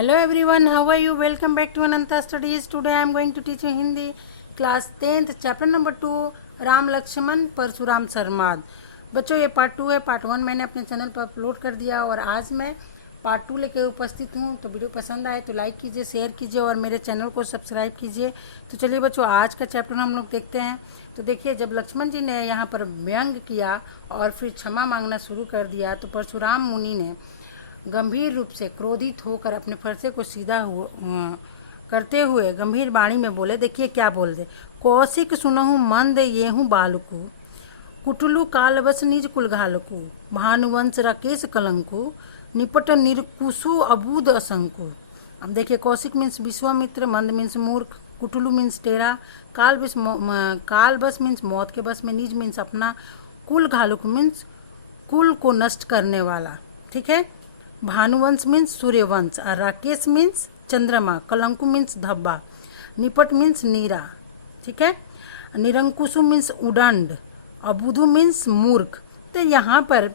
Hello everyone, how are you? Welcome back to Ananta Studies. Today I am going to teach you Hindi class 10th chapter number 2 Ram Lakshman Parshuram सरमाद। बच्चों ये part 2 है। Part 1 मैंने अपने channel पर upload कर दिया और आज मैं पार्ट 2 लेकर उपस्थित हूँ। तो वीडियो पसंद आए तो लाइक कीजिए, शेयर कीजिए और मेरे चैनल को सब्सक्राइब कीजिए। तो चलिए बच्चों आज का चैप्टर हम लोग देखते हैं। तो देखिए, जब लक्ष्मण जी ने यहाँ पर व्यंग किया और फिर क्षमा मांगना शुरू कर दिया तो परशुराम मुनि ने गंभीर रूप से क्रोधित होकर अपने फरसे को सीधा करते हुए गंभीर वाणी में बोले। देखिए क्या बोल दे। कौशिक सुनहु मंद येहू बालकु, कुटलु कालवश निज कुल घालकु, भानुवंश राकेश कलंकु, निपट निरकुशु अबूद असंकु। अब देखिए, कौशिक मीन्स विश्वामित्र, मंद मीन्स मूर्ख, कुटलु मीन्स टेढ़ा, कालवश मीन्स मौत के बस में, निज मीन्स अपना, कुल घालुक मीन्स कुल को नष्ट करने वाला। ठीक है। भानुवंश मीन्स सूर्यवंश, और राकेश मीन्स चंद्रमा, कलंकु मीन्स धब्बा, निपट मीन्स नीरा। ठीक है। निरंकुशु मीन्स उदंड, अबुधु मीन्स मूर्ख। तो यहाँ पर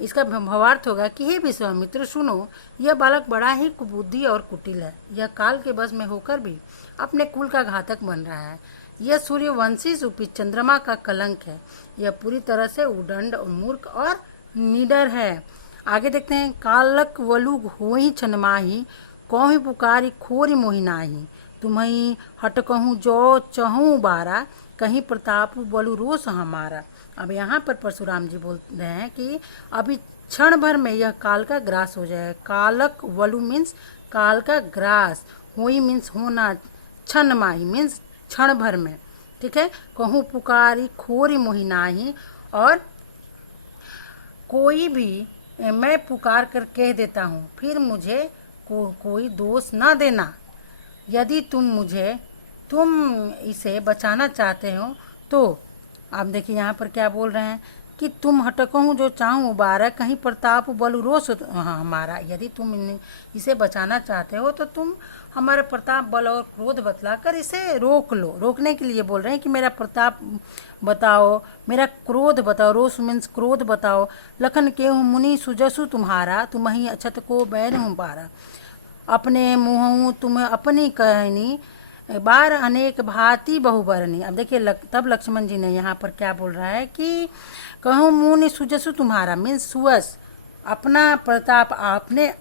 इसका भावार्थ होगा कि हे विश्वामित्र सुनो, यह बालक बड़ा ही कुबुद्धि और कुटिल है। यह काल के बस में होकर भी अपने कुल का घातक बन रहा है। यह सूर्यवंशी रूपी चंद्रमा का कलंक है। यह पूरी तरह से उदंड और मूर्ख और निडर है। आगे देखते हैं। कालक वलुग होई छनमाही, कौही पुकारी खोरी मोहि नाही, तुम्हें हटकहूँ जो चहूँ बारा, कहीं प्रताप बलु रोष हमारा। अब यहाँ पर परशुराम जी बोल रहे हैं कि अभी क्षण भर में यह काल का ग्रास हो जाए। कालक वलु मीन्स काल का ग्रास, होई मीन्स होना, छनमाही मीन्स क्षण भर में। ठीक है। कहूँ पुकारी खोरी मोहि नाही, और कोई भी मैं पुकार कर कह देता हूँ, फिर मुझे कोई दोष न देना। यदि तुम इसे बचाना चाहते हो तो आप देखिए यहाँ पर क्या बोल रहे हैं कि तुम हटकहूँ जो चाहूँ उबारा, कहीं प्रताप बलु रोष हमारा। यदि तुम इसे बचाना चाहते हो तो तुम हमारा प्रताप बल और क्रोध बतलाकर इसे रोक लो। रोकने के लिए बोल रहे हैं कि मेरा प्रताप बताओ, मेरा क्रोध बताओ, रोष मीन्स क्रोध बताओ। लखन के मुनि सुजसु तुम्हारा, तुम ही अछत को बैन हूँ पारा, अपने मुँह तुम अपनी कहनी, बार अनेक भांति बहुबरनी। अब देखिए तब लक्ष्मण जी ने यहाँ पर क्या बोल रहा है कि कहूँ मुनि सुजसु तुम्हारा मीन्स सुवस, अपना प्रताप आपने,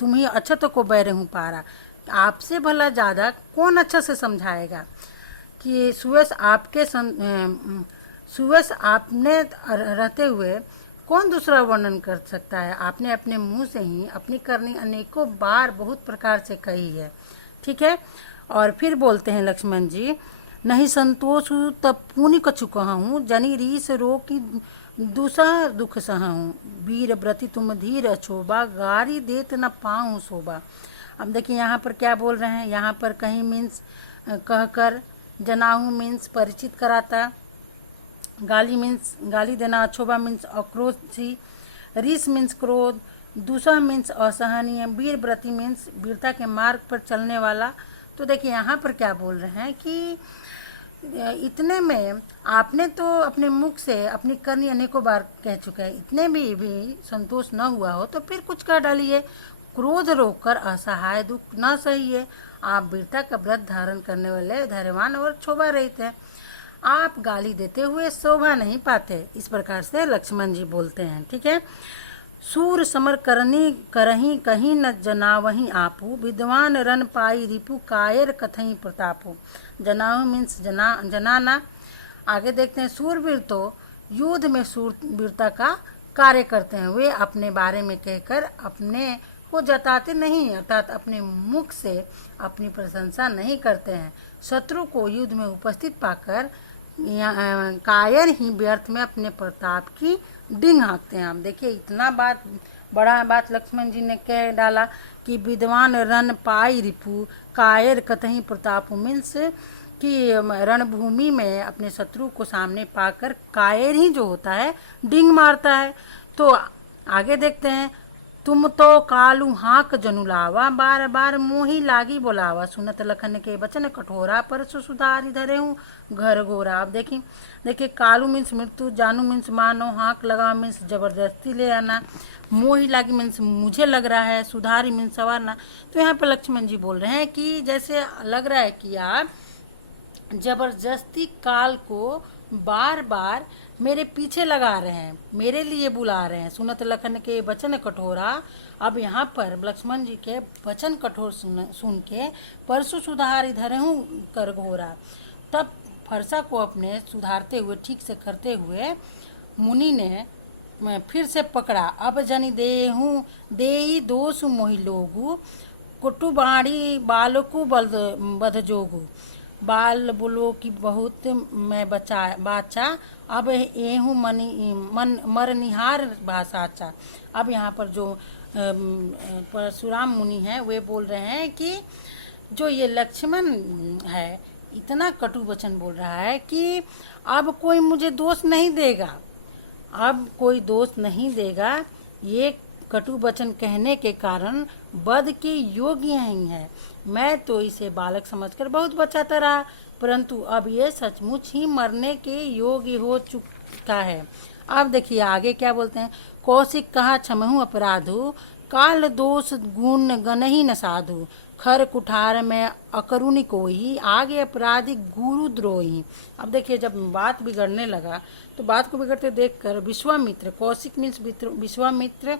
तुम ही अछत को बैर हूँ पारा। आपसे भला ज़्यादा कौन अच्छा से समझाएगा कि सुवस आपने रहते हुए कौन दूसरा वर्णन कर सकता है। आपने अपने मुंह से ही अपनी करनी अनेकों बार बहुत प्रकार से कही है। ठीक है। और फिर बोलते हैं लक्ष्मण जी, नहीं संतोष तब पुनि कछु कहूँ, जनी रीस रो की दूसरा दुख सहूँ, वीर व्रति तुम धीर अछोबा, गारी देत न पाऊँ शोभा। अब देखिए यहाँ पर क्या बोल रहे हैं। यहाँ पर कहीं मीन्स कहकर, जनाऊ मीन्स परिचित कराता, गाली मीन्स गाली देना, अछोबा मीन्स आक्रोशी, रीस मीन्स क्रोध, दूसरा मीन्स असहनीय, वीर व्रति मीन्स वीरता के मार्ग पर चलने वाला। तो देखिए यहाँ पर क्या बोल रहे हैं कि इतने में आपने तो अपने मुख से अपनी करनी अनेकों बार कह चुके हैं, इतने भी संतोष न हुआ हो तो फिर कुछ कह डालिए। क्रोध रोककर असहाय दुख न सहिए। आप वीरता का व्रत धारण करने वाले धैर्यवान और शोभा रहित है। आप गाली देते हुए शोभा नहीं पाते। इस प्रकार से लक्ष्मण जी बोलते हैं। ठीक है। सूर समर करही कहीं न जनावही आपू, विद्वान रन पाई रिपु, कायर कथई प्रतापू। जनाव मीन्स जनाना। आगे देखते हैं। सूरवीर तो युद्ध में सूरवीरता का कार्य करते हैं। वे अपने बारे में कहकर अपने को जताते नहीं, अर्थात अपने मुख से अपनी प्रशंसा नहीं करते हैं। शत्रु को युद्ध में उपस्थित पाकर कायर ही व्यर्थ में अपने प्रताप की डिंग हाँकते हैं। आप देखिए इतना बड़ा बात लक्ष्मण जी ने कह डाला कि विद्वान रण पाई रिपु, कायर कतही प्रताप मीन्स कि रणभूमि में अपने शत्रु को सामने पाकर कायर ही जो होता है डिंग मारता है। तो आगे देखते हैं। तुम तो कालू हाँक जनुलावा, बार बार मोही लागी बोलावा। सुनत लखन के बचन कठोरा, परसु सुधारी धरे हूँ घर गोरा। अब देखिए कालू मीन्स मृत्यु, जानू मीन्स मानो, हाँक लगा मीन्स जबरदस्ती ले आना, मोही लागी मीन्स मुझे लग रहा है, सुधारी मीन्स संवारना। तो यहाँ पर लक्ष्मण जी बोल रहे हैं कि जैसे लग रहा है कि आप जबरदस्ती काल को बार बार मेरे पीछे लगा रहे हैं, मेरे लिए बुला रहे हैं। सुनत लखन के वचन कठोरा, अब यहाँ पर लक्ष्मण जी के वचन कठोर सुन के परसु सुधार इधर हूँ कर घोरा, तब फरसा को अपने सुधारते हुए, ठीक से करते हुए मुनि ने फिर से पकड़ा। अब जनि देहूँ देई दोष मोहि लोगु, कुटु बाणी बालकु बध जोगु। बाल बोलो कि बहुत मैं बाचा, अब एहू मरनिहार भाषाचा। अब यहाँ पर जो परशुराम मुनि हैं वे बोल रहे हैं कि जो ये लक्ष्मण है इतना कटु वचन बोल रहा है कि अब कोई मुझे दोष नहीं देगा, अब कोई दोष नहीं देगा। ये कटु वचन कहने के कारण वध के योग्य नहीं है। मैं तो इसे बालक समझकर बहुत बचाता रहा, परंतु अब ये सचमुच ही मरने के योग्य हो चुका है। अब देखिए आगे क्या बोलते हैं। कौशिक कहा क्षमहु अपराधु, काल दोष गुण गनहि न साधु। खर कुठार में अकरुणि कोई, आगे अपराधी गुरु द्रोही। अब देखिए जब बात बिगड़ने लगा तो बात को बिगड़ते देखकर विश्वामित्र, कौशिक मीन्स विश्वामित्र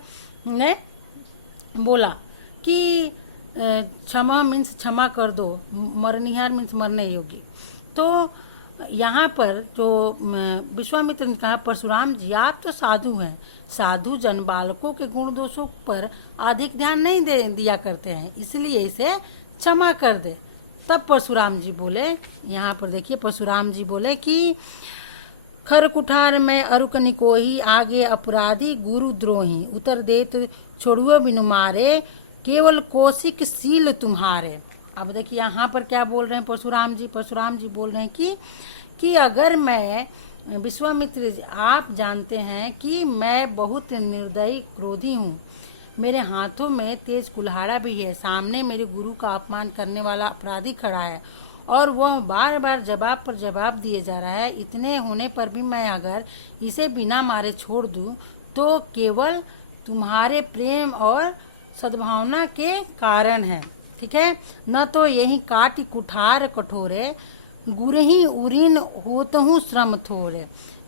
ने बोला कि क्षमा मीन्स क्षमा कर दो, मरनिहार मीन्स मरने योग्य। तो यहाँ पर जो विश्वामित्र ने कहा, परशुराम जी आप तो साधु हैं, साधु जन बालकों के गुण दोषों पर अधिक ध्यान नहीं दिया करते हैं, इसलिए इसे क्षमा कर दे। तब परशुराम जी बोले, यहाँ पर देखिए परशुराम जी बोले कि खर कुठार में अरुकनि कोही, आगे अपराधी गुरु द्रोही। उतर देत छोड़ुओ बिनु मारे, केवल कौशिक सील तुम्हारे। अब देखिए यहाँ पर क्या बोल रहे हैं परशुराम जी। परशुराम जी बोल रहे हैं कि अगर मैं विश्वामित्र जी, आप जानते हैं कि मैं बहुत निर्दयी क्रोधी हूँ, मेरे हाथों में तेज कुल्हाड़ा भी है, सामने मेरे गुरु का अपमान करने वाला अपराधी खड़ा है और वह बार बार जवाब पर जवाब दिए जा रहा है। इतने होने पर भी मैं अगर इसे बिना मारे छोड़ दूँ तो केवल तुम्हारे प्रेम और सद्भावना के कारण है, ठीक है। न तो यही काटी कुठार कठोरे, गुरही उरीन होतहूँ श्रम थोरे।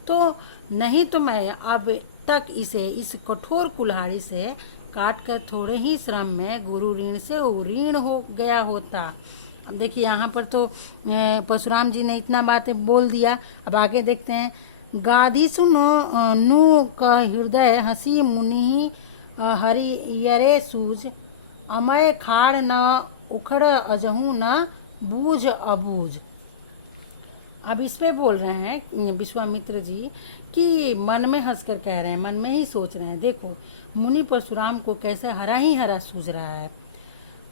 तो नहीं तो मैं अब तक इसे इस कठोर कुल्हाड़ी से काट कर थोड़े ही श्रम में गुरु ऋण से उरीण हो गया होता। अब देखिए यहाँ पर तो परशुराम जी ने इतना बातें बोल दिया। अब आगे देखते हैं। गाधी सुनो नु का हृदय हंसी मुनि हरियरे सूझ, अमय खाड़ न उखड़ अजहू न बूझ अबूझ। अब इस पे बोल रहे हैं विश्वामित्र जी कि मन में हंसकर कह रहे हैं, मन में ही सोच रहे हैं, देखो मुनि परशुराम को कैसे हरा ही हरा सूझ रहा है।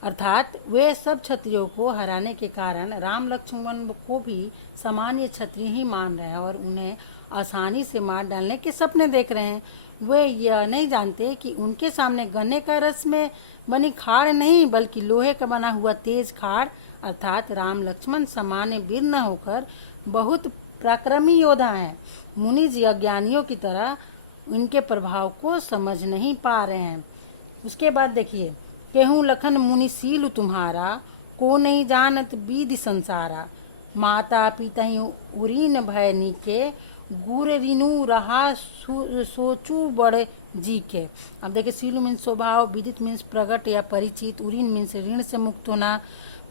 अर्थात वे सब क्षत्रियों को हराने के कारण राम लक्ष्मण को भी सामान्य क्षत्रिय ही मान रहे हैं और उन्हें आसानी से मार डालने के सपने देख रहे हैं। वे यह नहीं जानते कि उनके सामने गन्ने का रस में बनी खाड़ नहीं बल्कि लोहे का बना हुआ तेज खाड़ अर्थात राम लक्ष्मण सामान्य वीर न होकर बहुत पराक्रमी योद्धा हैं। मुनि जी अज्ञानियों की तरह इनके प्रभाव को समझ नहीं पा रहे हैं। उसके बाद देखिए, केहूँ लखन मुनि सीलु तुम्हारा, को नहीं जानत विधि संसारा। माता पिता ही उरीन भय नीके, गुर ऋनु रहा सोचू बड़े जी के। अब देखिए सीलु मीन्स स्वभाव, विदित मीन्स प्रकट या परिचित, उरीन मीन्स ऋण से मुक्त होना,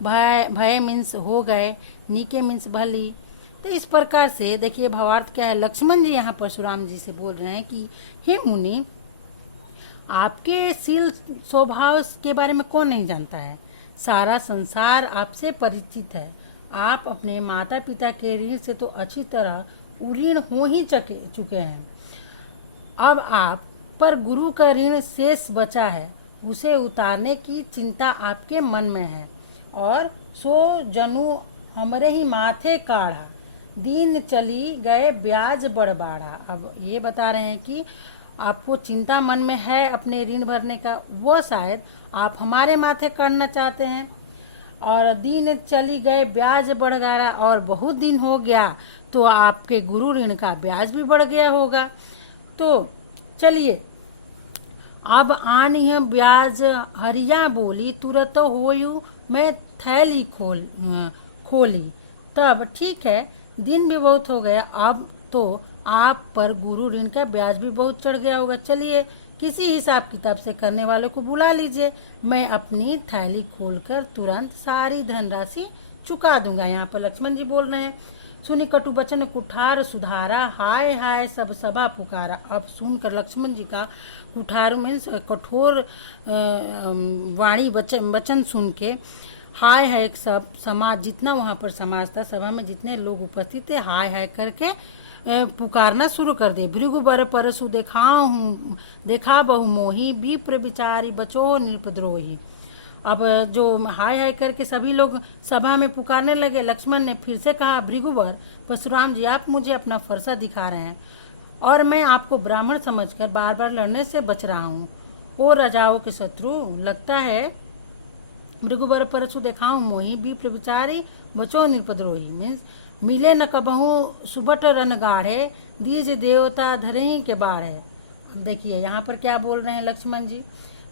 भय मीन्स हो गए, नीके मीन्स भली। तो इस प्रकार से देखिए भावार्थ क्या है। लक्ष्मण जी यहाँ परशुराम जी से बोल रहे हैं कि हे मुनि, आपके शील स्वभाव के बारे में कौन नहीं जानता है, सारा संसार आपसे परिचित है। आप अपने माता पिता के ऋण से तो अच्छी तरह उऋण हो ही चुके हैं। अब आप पर गुरु का ऋण शेष बचा है, उसे उतारने की चिंता आपके मन में है। और सो जनु हमरे ही माथे काढ़ा, दिन चली गए ब्याज बढ़ बाढ़ा। अब ये बता रहे हैं कि आपको चिंता मन में है अपने ऋण भरने का, वो शायद आप हमारे माथे करना चाहते हैं। और दिन चली गए, ब्याज बढ़ गया, और बहुत दिन हो गया तो आपके गुरु ऋण का ब्याज भी बढ़ गया होगा। तो चलिए, अब आन यह ब्याज हरिया बोली, तुरत होयू मैं थैली खोली। तब ठीक है, दिन भी बहुत हो गया, अब तो आप पर गुरु ऋण का ब्याज भी बहुत चढ़ गया होगा। चलिए, किसी हिसाब किताब से करने वालों को बुला लीजिए, मैं अपनी थैली खोलकर तुरंत सारी धनराशि चुका दूंगा। यहाँ पर लक्ष्मण जी बोल रहे हैं, सुनी कटु बचन कुठार सुधारा, हाय हाय सब सभा पुकारा। अब सुनकर लक्ष्मण जी का कुठार मीन्स कठोर वाणी वचन सुन के हाय हाय सब समाज, जितना वहाँ पर समाज था, सभा में जितने लोग उपस्थित थे, हाय हाय करके पुकारना शुरू कर दे। भृगु परसु देखा बहु मोही, विप्र विचारी बचो नृपद्रोही। अब जो हाय हाय करके सभी लोग सभा में पुकारने लगे। लक्ष्मण ने फिर से कहा, भृगुवर परशुराम जी, आप मुझे अपना फरसा दिखा रहे हैं और मैं आपको ब्राह्मण समझकर बार बार लड़ने से बच रहा हूँ। ओ राजाओं के शत्रु, लगता है भृगुवर परसु देखाऊं मोही, विप्र विचारी बचो नृपद्रोही। मीन्स मिले न कबहू सुबट रन गाढ़े, दीज देवता धरही के बाढ़े। अब देखिए यहाँ पर क्या बोल रहे हैं लक्ष्मण जी,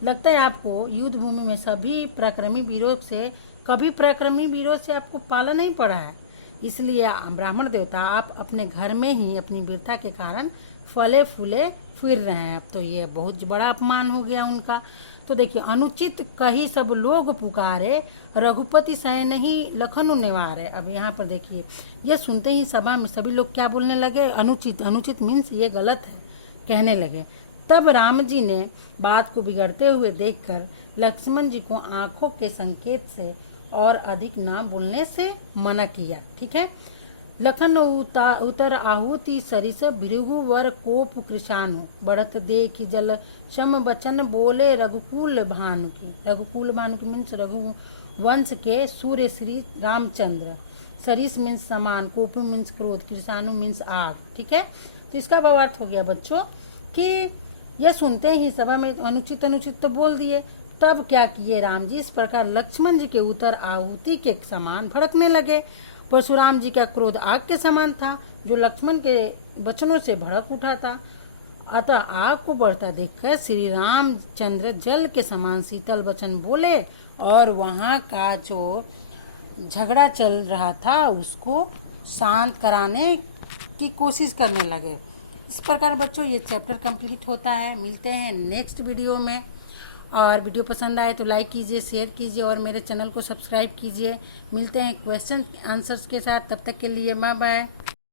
लगता है आपको युद्ध भूमि में सभी पराक्रमी वीरों से, कभी पराक्रमी वीरों से आपको पाला नहीं पड़ा है, इसलिए ब्राह्मण देवता आप अपने घर में ही अपनी वीरता के कारण फले फूले फिर रहे हैं। अब तो ये बहुत बड़ा अपमान हो गया उनका। तो देखिए, अनुचित कही सब लोग पुकारे, रघुपति सैन ही लखनु निवारे। अब यहाँ पर देखिए, ये सुनते ही सभा में सभी लोग क्या बोलने लगे, अनुचित। अनुचित मीन्स ये गलत है कहने लगे। तब राम जी ने बात को बिगड़ते हुए देखकर लक्ष्मण जी को आंखों के संकेत से और अधिक ना बोलने से मना किया। ठीक है। लखन उतर आहुति सरिस, भृगुवर कोप कृशानु, बढ़त देख जल शम बचन बोले रघुकुल भानु की। रघुकुल भानु की मीन्स रघुवंश के सूर्य श्री रामचंद्र। सरिस मीन्स समान, कोप मीन्स क्रोध, कृशानु मीन्स आग। ठीक है। तो इसका भावार्थ हो गया बच्चों कि यह सुनते ही सभा में अनुचित अनुचित तो बोल दिए। तब क्या किए राम जी, इस प्रकार लक्ष्मण जी के उतर आहुति के समान भड़कने लगे। परशुराम जी का क्रोध आग के समान था, जो लक्ष्मण के वचनों से भड़क उठा था। अतः आग को बढ़ता देखकर श्री रामचंद्र जल के समान शीतल वचन बोले और वहाँ का जो झगड़ा चल रहा था उसको शांत कराने की कोशिश करने लगे। इस प्रकार बच्चों ये चैप्टर कंप्लीट होता है। मिलते हैं नेक्स्ट वीडियो में, और वीडियो पसंद आए तो लाइक कीजिए, शेयर कीजिए और मेरे चैनल को सब्सक्राइब कीजिए। मिलते हैं क्वेश्चन आंसर्स के साथ, तब तक के लिए बाय बाय।